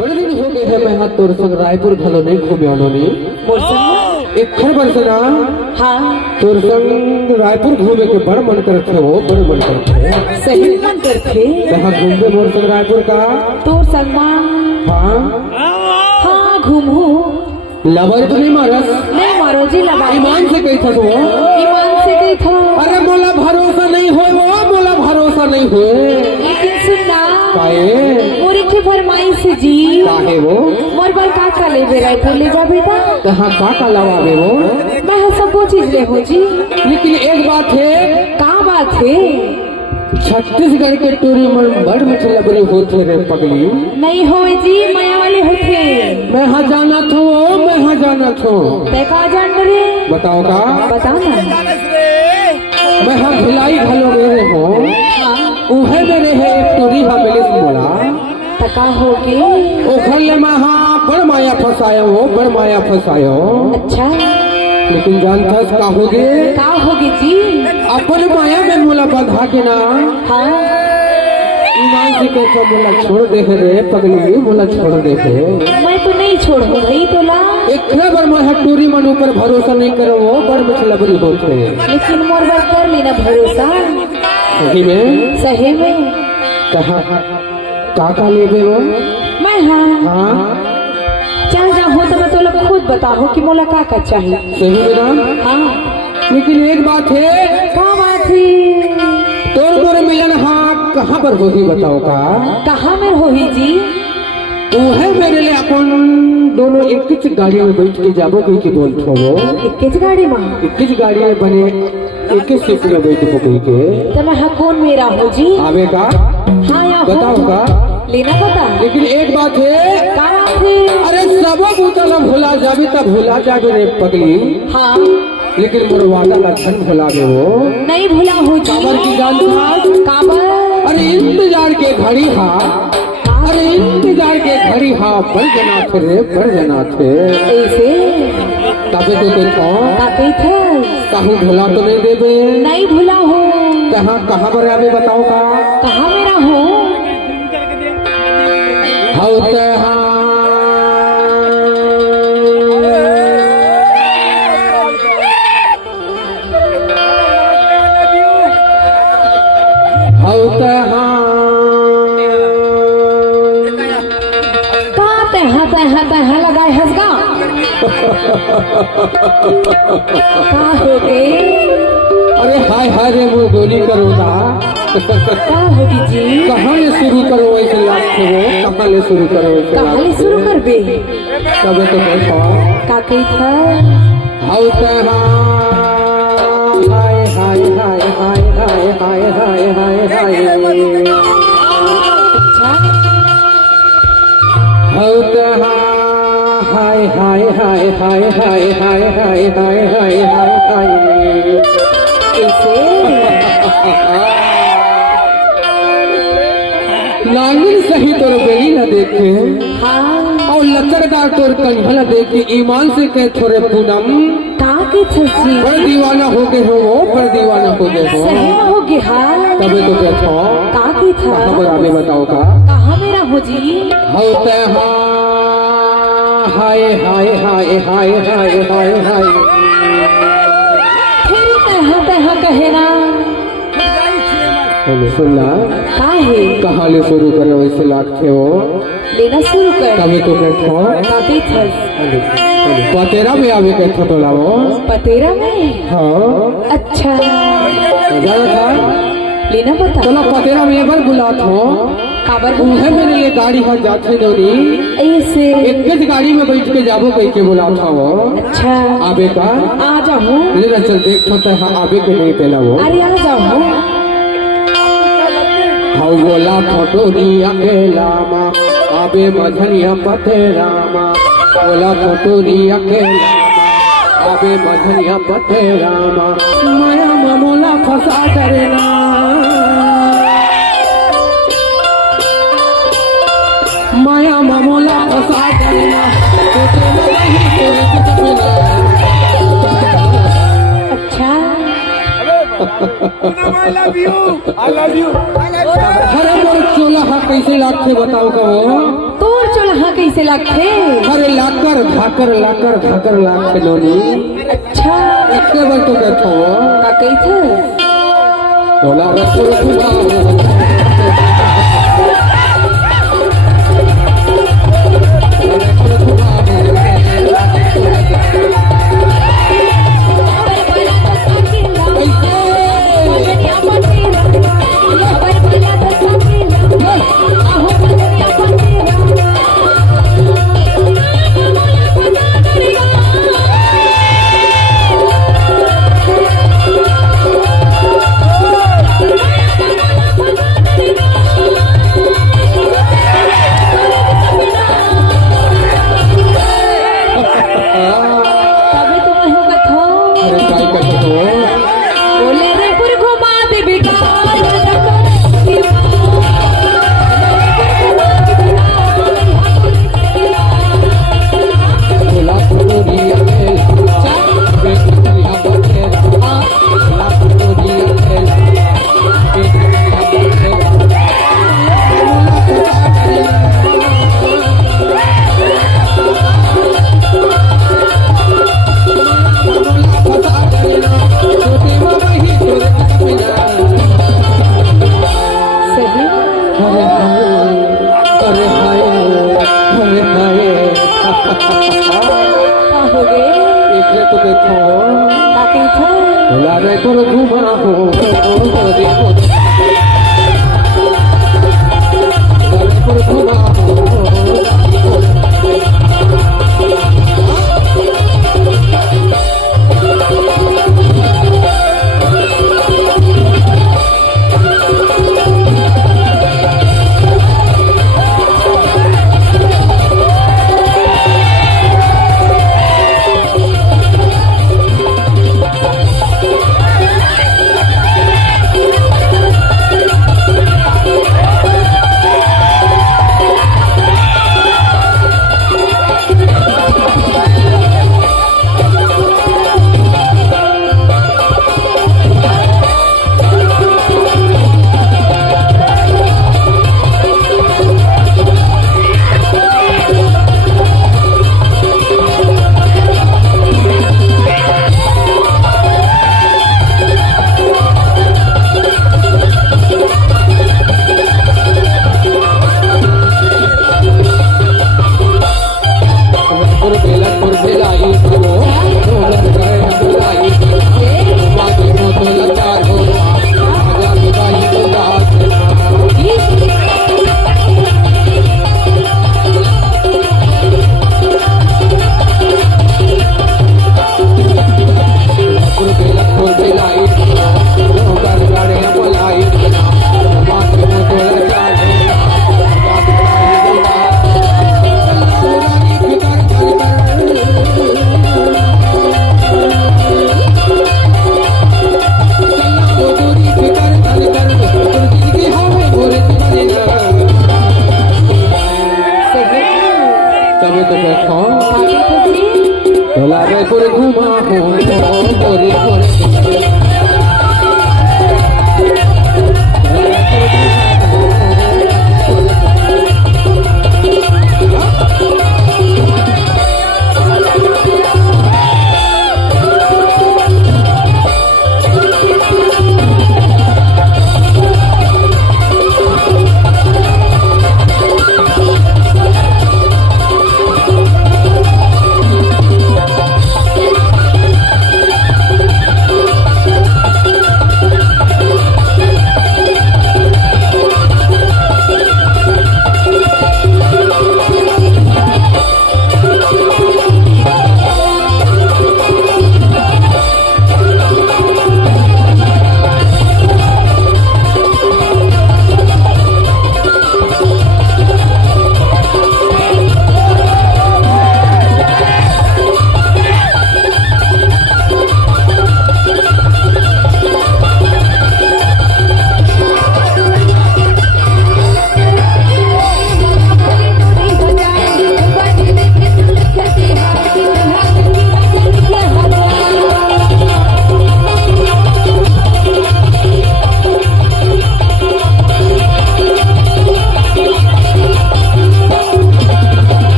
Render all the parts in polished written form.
बड़े दिन हो गए हैं मैं हाथ तोर संग रायपुर भलो नहीं घूमे आनोनी एक खर बरसना हाँ तोर संग रायपुर घूमे के बड़ मन करते हो बड़ मन करते सही मन करते कहाँ घूमते मोर संग रायपुर का तो सलमान हाँ हाँ घूमो लवर तो नहीं मारस नहीं मारो जी लगा ईमान से कही था तो ईमान से गई था अरे मोला भरोसा नहीं हो वो मोला भरोसा नहीं हो लेकिन सुनना काहे मोरी के फरमाइश जी काहे वो मोर बाल का ले रायपुर ले जा बेटा कहाँ का लवावे वो मैं सब वो चीज ले हो जी लेकिन एक बात है का बात है छत्तीसगढ़ के टूरी में बड़ मछला बड़ी होते रे पगली नहीं हो जी माया वाले होते मैं हाँ जाना थो मैं हाँ जाना थो देखा जान रे बताओ का बताओ ना मैं हाँ भिलाई घलो मेरे हो उहे मेरे है एक टूरी हाँ मिलिस मोला तका होगे ओखर ले मैं हाँ बड़ माया फसायो हो बड़ माया फसायो अच्छा लेकिन जानता का होगे का होगे जी अपन माया में मोला बंधा के ना हाँ ईमान से कहता मोला छोड़ दे रे पगली मोला छोड़ दे मैं तो नहीं छोड़ू भाई तो ला एक बार मैं टूरी मन ऊपर भरोसा नहीं करो वो बड़ मछला बड़ी होते लेकिन मोर बार कर लेना भरोसा सही में सही में कहा का लेबे वो मैं हाँ हाँ चल जा हो तो मैं तो लोग खुद बताओ कि मोला का चाहिए सही में ना हाँ लेकिन एक बात है का बात है तोर मोर मिलन हाँ कहाँ पर होगी बताओ का कहाँ में होही जी तू है मेरे लिए अपन दोनों एक किच गाड़ी में बैठ के जाबो की बोल थो वो किस गाड़ी में एक किच गाड़ी में बने एक ही सीट में बैठ के तो मैं हाँ कौन मेरा हो जी आवे का हाँ या बताओ का लेना बता लेकिन एक बात है का बात है अरे सबो बूता ना भूला जाबी तब भूला जाबे रे पगली हाँ लेकिन मोर वादा का धन भुला गए वो नहीं भूला हो जी काबर की जान था काबर अरे इंतजार के घड़ी हा अरे इंतजार के घड़ी हा बढ़ जना थे रे बढ़ जना थे ऐसे तबे तो देखो काते थे कहीं भुला तो नहीं देबे नहीं भूला हो कहाँ पर आवे बताओ का कहाँ मेरा हो होते हाँ होते हाँ कहाँ लगाए हंसगा कहाँ हो गए अरे हाय हाय रे मुँह गोली करो ना कहाँ होगी जी कहाँ ले शुरू करो वैसे लागते हो कहाँ ले शुरू करो वैसे कहाँ ले शुरू कर बे तबे तो देखो का कही था होते हाय हाय हाय हाय हाय हाय हाय हाय हाय होते हाय हाय हाय हाय हाय हाय हाय हाय हाय हाय हाय कैसे नांगिन सही तोर बेली न देखे हाँ और लचरदार तोर कंधा न देखे ईमान से कह थोड़े पूनम का की थी बड़ दीवाना हो गए हो वो बड़ दीवाना हो गए हो सही में होगी हाँ तबे तो कहते का की था कहाँ पर आवे बताओ का कहाँ मेरा हो जी होते हाय हाय हाय हाय हाय हाय हाय फिर तहाँ कहे ना सुनना का है कहाँ ले शुरू करे वैसे लागते हो लेना शुरू कर तबे तो कहते काफी था पतेरा में आवे कहते तो लाओ पतेरा में हाँ अच्छा जाना था लेना पता चलो पतेरा में एक बार बुलात हो काबर उन्हें मेरे लिए गाड़ी हाथ जाते दोनी ऐसे एक गाड़ी में बैठ के जाबो कह के बुलात हो अच्छा आबे का आ जाओ ले चल देखो तो हाँ आबे के नहीं पहला वो अरे आ जाओ हाउ बोला फोटोरिया अकेला मा आबे मझनिया पतेरा मा बोला फोटोरिया अकेला मा आबे मझनिया पतेरा मा माया मामोला फसा डरेना माया मामोला फसा डरेना अच्छा I love you. I love you. हर मोर चोला कैसे लागते बताओ कहो। तोर चोलहा कैसे लागथे? अरे लाकर धाकर लागते नोनी। अच्छा इतने बार तो देखो का कइथे? तोला रसगुल्ला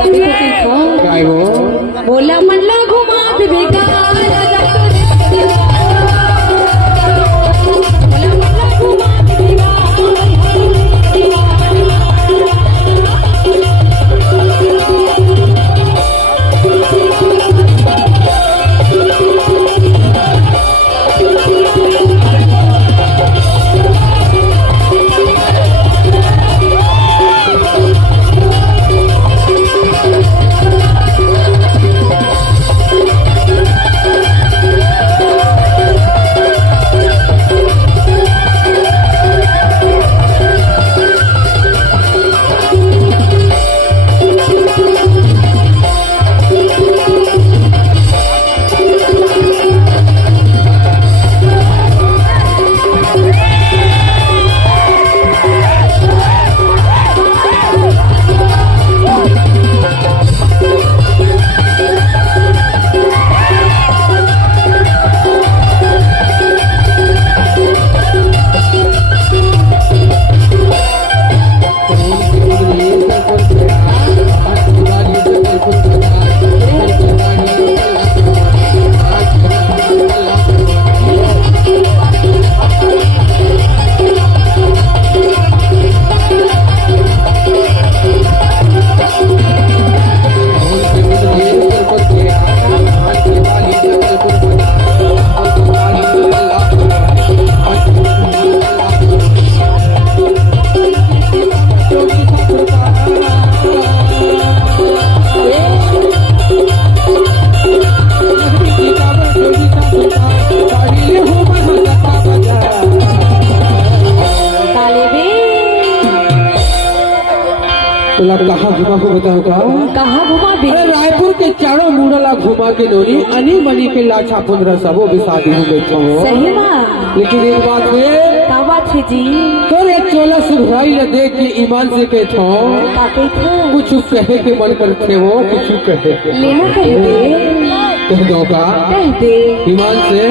अभी तो देखो काय हो बोला म्हणलं घुमा बेगा तुला कहाँ घुमा को बताओ का कहाँ घुमा बे अरे रायपुर के चारों मुड़ला घुमा के दोनी अनी मनी के लाछा पुंद्रा सबो भी शादी हो गई छो सही माँ लेकिन एक बात है का बात है जी तोरे चोला सुधराई ले देख के ईमान से के छो का कहते कुछ कहे के मन पर थे वो कुछ कहे के लेना कह दे कह दो का कह दे ईमान से